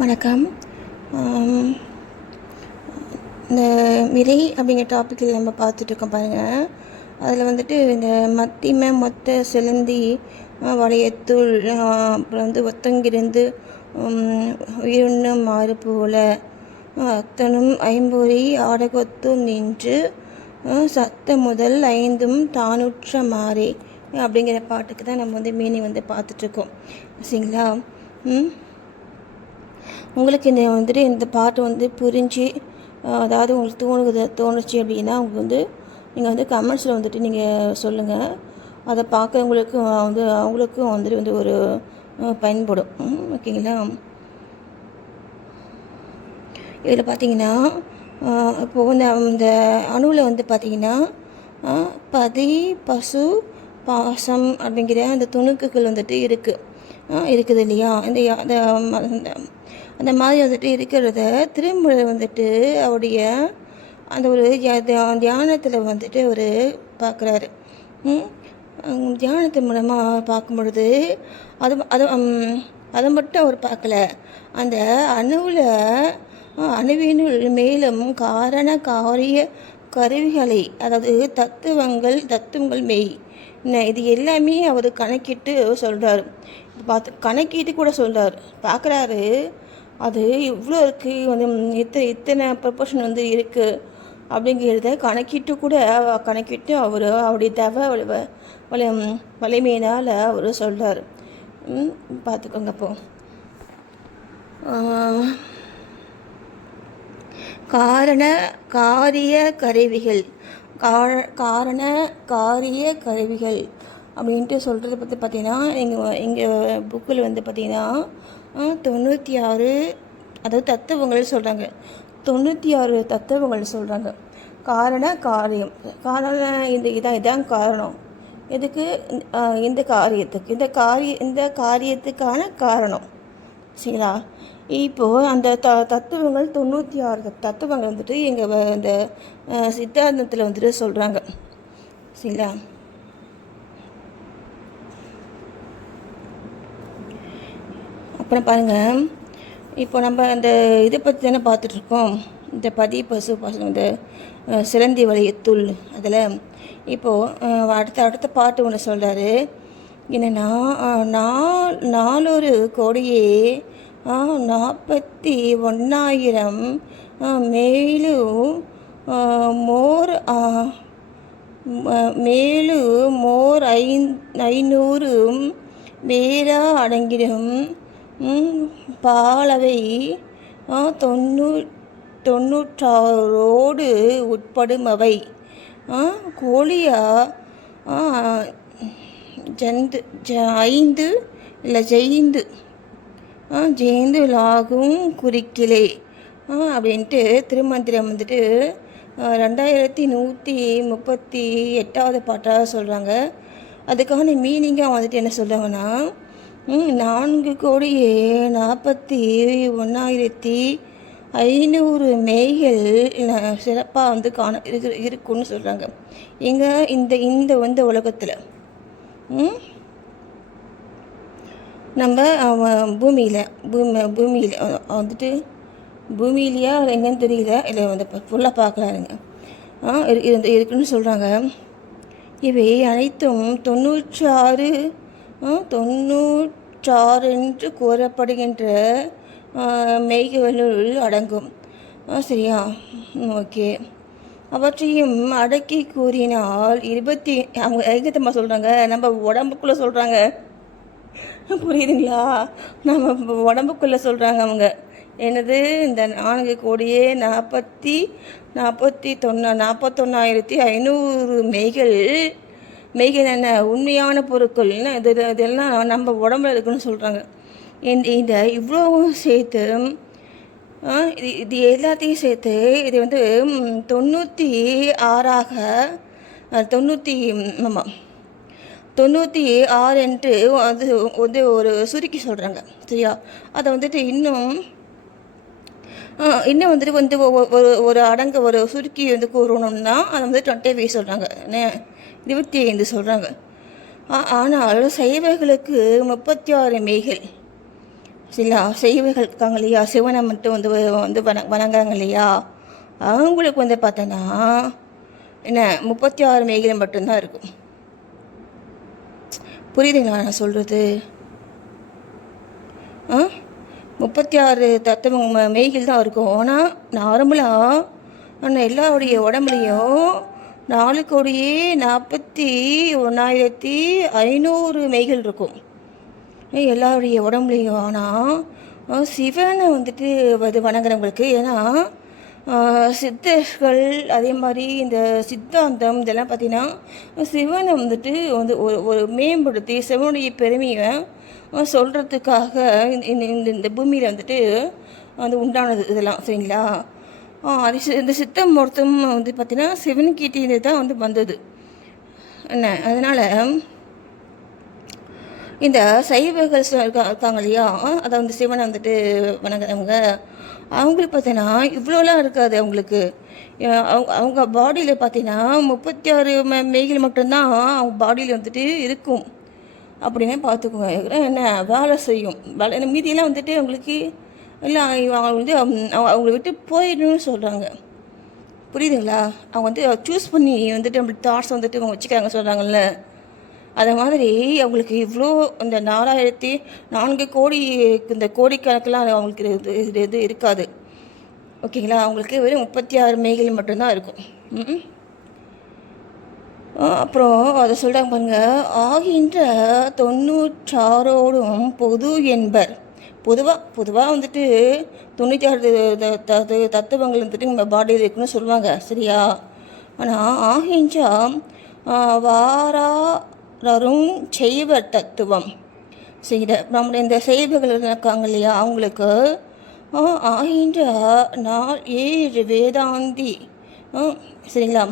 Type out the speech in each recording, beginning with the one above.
வணக்கம். ஆம், இந்த விதை அப்படிங்கிற டாப்பிக்கில் நம்ம பார்த்துட்ருக்கோம் பாருங்கள். அதில் வந்துட்டு இந்த மத்திமை மொத்த சிலந்தி வளையத்துள் அப்புறம் ஒத்தங்கிருந்து உயிருண்ண மாறு போல அத்தனும் ஐம்பொறி ஆடகொத்தும் நின்று சத்த முதல் ஐந்தும் தானுற்ற மாறே அப்படிங்கிற பாட்டுக்கு தான் நம்ம மீனிங் பார்த்துட்ருக்கோம். சரிங்களா? உங்களுக்கு இந்த பாட்டு புரிஞ்சு அதாவது உங்களுக்கு தோணுச்சு அப்படின்னா உங்களுக்கு நீங்கள் கமெண்ட்ஸில் நீங்கள் சொல்லுங்கள். அதை பார்க்குறவங்களுக்கு அவங்களுக்கும் ஒரு பயன்படும். ஓகேங்களா? இதில் பார்த்தீங்கன்னா இப்போது இந்த அணுவில் பார்த்தீங்கன்னா பதி பசு பாசம் அப்படிங்கிற அந்த துணுக்குகள் இருக்குது இல்லையா? அந்த மாதிரி இருக்கிறத திரும்ப அவருடைய அந்த ஒரு தியானத்தில் ஒரு பார்க்குறாரு. தியானத்தின் மூலமாக பார்க்கும் பொழுது அதை மட்டும் அவர் பார்க்கல. அந்த அணுவினுள் மேலும் காரண காரிய கருவிகளை, அதாவது தத்துவங்கள் மெய், இது எல்லாமே அவர் கணக்கிட்டு சொல்கிறார். கணக்கிட்டு கூட சொல்கிறார். பார்க்குறாரு அது இவ்வளோ இருக்குது, இத்தனை ப்ரொபோர்ஷன் இருக்குது அப்படிங்கிறத கணக்கிட்டு அவருடைய வலிமையினால் அவர் சொல்கிறார். பார்த்துக்கோங்க. அப்போ காரண காரிய கருவிகள் அப்படின்ட்டு சொல்கிறத பற்றி பார்த்தீங்கன்னா எங்கள் புக்கில் பார்த்திங்கன்னா 96, அதாவது தத்துவங்கள் சொல்கிறாங்க. 96 தத்துவங்கள் சொல்கிறாங்க. காரண காரியம், இதான் காரணம். எதுக்கு? இந்த காரியத்துக்கான காரணம். சரிங்களா? இப்போது அந்த தத்துவங்கள் 96 தத்துவங்கள் எங்கள் இந்த சித்தாந்தத்தில் சொல்கிறாங்க. சரிங்களா? அப்புறம் பாருங்கள், இப்போ நம்ம அந்த இதை பற்றி தானே பார்த்துட்ருக்கோம். இந்த பதி பசு பாசம், இந்த சிலந்தி வளையத்துள். அதில் இப்போது அடுத்த பாட்டு ஒன்று சொல்கிறாரு. என்னென்னா 400 கோடியே 41,000 மேலும் மோர் 500 வேறா அடங்கிடும் பாலவை 96 உட்படும் அவை கோழியா ஜெய்ந்து லாகும் குறிக்கிலே அப்படின்ட்டு திருமந்திரம் 2138 பாட்டாக சொல்கிறாங்க. அதுக்கான மீனிங்காக என்ன சொல்கிறாங்கன்னா 4,41,500 மேய்கள் சிறப்பாக இருக்குன்னு சொல்கிறாங்க. எங்கே? இந்த உலகத்தில் நம்ம பூமியிலையா எங்கன்னு தெரியல, இல்லை ஃபுல்லாக பார்க்கலாருங்க. இருக்குன்னு சொல்கிறாங்க. இவை அனைத்தும் 96 என்று கூறப்படுகின்ற மெய்களுள் அடங்கும். சரியா? ஓகே. அவற்றையும் அடக்கி கூறினால் அவங்க ஐகத்தமாக சொல்கிறாங்க, நம்ம உடம்புக்குள்ளே சொல்கிறாங்க. புரியுதுங்களா? நம்ம உடம்புக்குள்ளே சொல்கிறாங்க அவங்க. என்னது? இந்த 4,41,500 மெய்கள் என்ன? உண்மையான பொருட்கள் இதெல்லாம் நம்ம உடம்புல இருக்குன்னு சொல்கிறாங்க. இந்த இவ்வளவும் சேர்த்து இது எல்லாத்தையும் சேர்த்து இது 96 என்று அது ஒரு சுருக்கி சொல்கிறாங்க. சரியா? அதை இன்னும் ஒரு அடங்க ஒரு சுருக்கி கூறணும்னா அதை 25 சொல்கிறாங்க, 25 சொல்கிறாங்க. ஆனால் சைவர்களுக்கு 36 மெய்கள். சில செய்வர்கள் இருக்காங்க இல்லையா, சிவனை மட்டும் வந்து வந்து வணங்குறாங்க இல்லையா, அவங்களுக்கு வந்து பார்த்தோன்னா என்ன 36 மேய்கள் மட்டும்தான் இருக்கும். புரியுதுங்களா நான் சொல்கிறது? 36 தத்துவ மெய்கள் தான் இருக்கும். ஆனால் நார்மலாக ஆனால் எல்லாருடைய உடம்புலையும் 4,41,500 மெய்கள் இருக்கும் எல்லாருடைய உடம்புலையும். ஆனால் சிவனை வந்துட்டு வணங்குறவங்களுக்கு, ஏன்னா சித்தர்கள் அதே மாதிரி இந்த சித்தாந்தம் இதெல்லாம் பார்த்திங்கன்னா சிவனை வந்துட்டு வந்து ஒரு மேம்படுத்தி சிவனுடைய பெருமையை சொல்கிறதுக்காக இந்த பூமியில் வந்துட்டு வந்து உண்டானது இதெல்லாம், சரிங்களா? அது இந்த சித்தம் மொத்தம் வந்து பார்த்திங்கன்னா சிவன் கீட்டியது தான் வந்து வந்தது என்ன. அதனால் இந்த சைவர்கள் இருக்காங்க இல்லையா, அதை வந்து சிவனை வந்துட்டு வணங்குறவங்க, அவங்களுக்கு பார்த்தீங்கன்னா இவ்வளோலாம் இருக்காது. அவங்களுக்கு அவங்க பாடியில் பார்த்தீங்கன்னா 36 மெய்கள் மட்டும்தான் அவங்க பாடியில் வந்துட்டு இருக்கும் அப்படின்னு பார்த்துக்குவோங்க. என்ன வேலை செய்யும், வேலை மீதியெல்லாம் வந்துட்டு அவங்களுக்கு இல்லை, அவங்க வந்து அவங்கள விட்டு போயிடணும்னு சொல்கிறாங்க. புரியுதுங்களா? அவங்க வந்து சூஸ் பண்ணி வந்துட்டு நம்மளுக்கு தாட்ஸ் வந்துட்டு அவங்க வச்சுக்கிறாங்க சொல்கிறாங்கல்ல, அதை மாதிரி அவங்களுக்கு இவ்வளோ இந்த 4,004 கோடி இந்த கோடிக்கணக்கெலாம் அவங்களுக்கு இது இருக்காது. ஓகேங்களா? அவங்களுக்கு வெறும் 36 மெய்கள் மட்டும்தான் இருக்கும். அப்புறம் அதை சொல்கிறாங்க பாருங்கள், ஆகின்ற 96ஓடும் பொது என்பர். பொதுவாக வந்துட்டு 96 தத்துவங்கள் வந்துட்டு நம்ம பாடியில் இருக்குன்னு சொல்லுவாங்க, சரியா? ஆனால் ஆகின்ற வாராரும் செய்வர் தத்துவம் செய்த நம்முடைய இந்த செய்வர்கள் இருக்காங்க இல்லையா, அவங்களுக்கு ஆகின்ற 7 வேதாந்தி, சரிங்களா?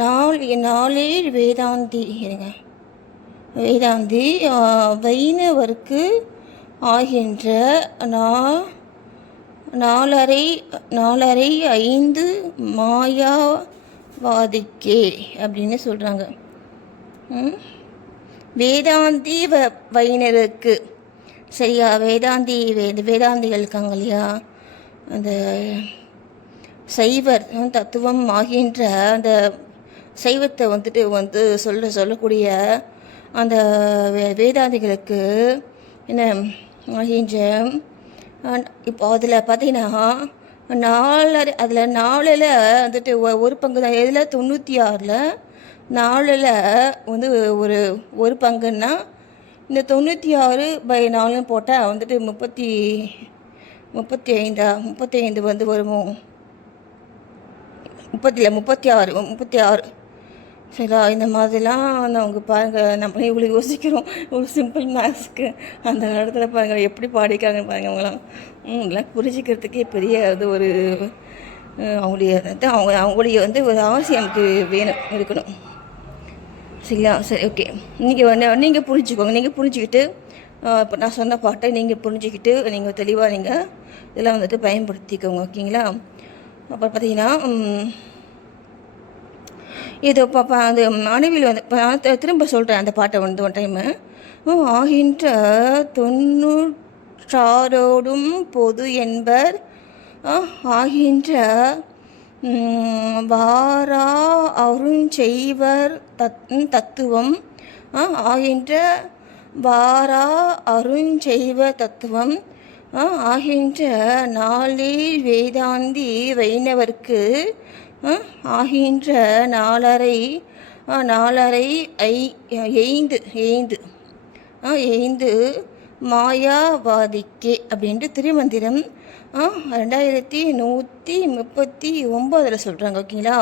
4 வேதாந்தி இருங்க, வேதாந்தி வைணவருக்கு ஆகின்ற 4.5 மாயாவாதிக்கே அப்படின்னு சொல்கிறாங்க. வேதாந்தி வைணருக்கு, சரியா? வேதாந்திகள் இருக்காங்க இல்லையா, அந்த சைவர் தத்துவம் ஆகின்ற அந்த சைவத்தை வந்துட்டு வந்து சொல்லக்கூடிய அந்த வேதாந்திகளுக்கு என்ன ஆகின்ற, இப்போ அதில் பார்த்தீங்கன்னா 4 அதில் 4ல் வந்துட்டு ஒரு பங்கு தான். எதில் 96ல் 4ல் வந்து ஒரு பங்குன்னா இந்த 96/4 போட்டால் வந்துட்டு 35 வந்து வருமோ? 36. சரிங்களா? இந்த மாதிரிலாம் வந்து அவங்க பாருங்கள், நம்ம இவ்வளோ யோசிக்கிறோம் ஒரு சிம்பிள் மேத்ஸ்க்கு, அந்த இடத்துல பாருங்கள் எப்படி பாடிக்காங்க பாருங்கள். அவங்களாம் இதெல்லாம் புரிஞ்சிக்கிறதுக்கே பெரிய அது ஒரு அவங்களுடைய வந்து ஒரு ஆசை நமக்கு வேணும் இருக்கணும், சரிங்களா? சரி, ஓகே. நீங்கள் புரிஞ்சுக்கோங்க. நீங்கள் புரிஞ்சுக்கிட்டு இப்போ நான் சொன்ன பாட்டை நீங்கள் புரிஞ்சுக்கிட்டு நீங்கள் தெளிவாக நீங்கள் இதெல்லாம் வந்துட்டு பயன்படுத்திக்கோங்க, ஓகேங்களா? அப்புறம் பார்த்தீங்கன்னா இது பாப்பா அந்த அணுவில் வந்து திரும்ப சொல்கிறேன் அந்த பாட்டை வந்து ஒன் டைமு. ஆகின்ற 96ஓடும் பொது என்பர் ஆகின்ற வாரா அருஞ்செய்வர் தத்துவம் ஆகின்ற வாரா அருஞ்செய்வர் தத்துவம் ஆகின்ற 4 வேதாந்தி வைணவர்க்கு ஆகின்ற 4.5 மாயாவாதிக்கே அப்படின்ட்டு திருமந்திரம் 2139 சொல்கிறாங்க, ஓகேங்களா?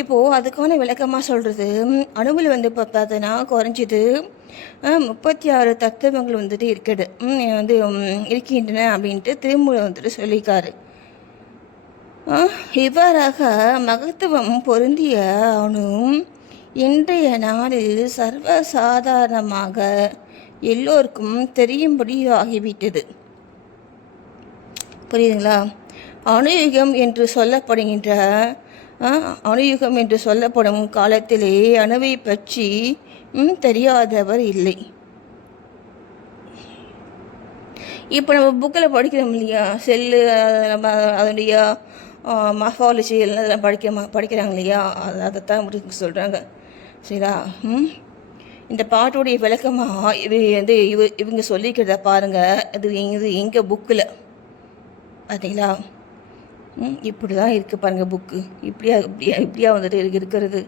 இப்போது அதுக்கான விளக்கமாக சொல்கிறது, அணுவில் வந்து இப்போ பார்த்தோன்னா குறைஞ்சிது 36 தத்துவங்கள் வந்துட்டு இருக்குது வந்து இருக்கின்றன அப்படின்ட்டு திருமூல வந்துட்டு சொல்லியிருக்காரு. இவ்வாறாக மகத்துவம் பொருந்திய அணு இன்றைய நாளில் சர்வசாதாரணமாக எல்லோருக்கும் தெரியும்படி ஆகிவிட்டது. புரியுதுங்களா? அணுயுகம் என்று சொல்லப்படும் காலத்திலே அணுவை பற்றி தெரியாதவர் இல்லை. இப்போ நம்ம புக்கில் படிக்கிறோம் இல்லையா, செல்லு நம்ம அதனுடைய மார்ஃபாலஜி எல்லாம் இதெல்லாம் படிக்கிறாங்க இல்லையா, அதைத்தான் முடிக்க சொல்கிறாங்க. சரியா? இந்த பாட்டுடைய விளக்கமாக இவங்க சொல்லிக்கிறத பாருங்கள். இது எங்கள் புக்கில் பார்த்தீங்களா? இப்படி தான் இருக்குது பாருங்கள் புக்கு. இப்படியா வந்துட்டு இருக்கிறது.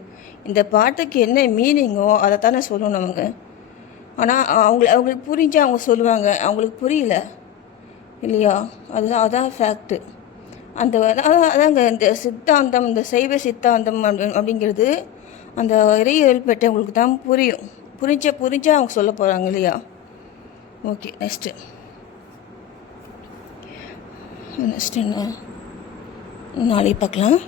இந்த பாட்டுக்கு என்ன மீனிங்கோ அதை தானே சொல்லணும் அவங்க. ஆனால் அவங்களுக்கு புரிஞ்சு அவங்க சொல்லுவாங்க, அவங்களுக்கு புரியல இல்லையா? அதான் ஃபேக்ட்டு. அதாங்க இந்த சித்தாந்தம், இந்த சைவ சித்தாந்தம் அப்படிங்கிறது அந்த இறையியல் பெற்றவங்களுக்கு தான் புரியும். புரிஞ்சா அவங்க சொல்ல போகிறாங்க இல்லையா? ஓகே, நெக்ஸ்ட்டு என்ன நாளைக்கு பார்க்கலாம்.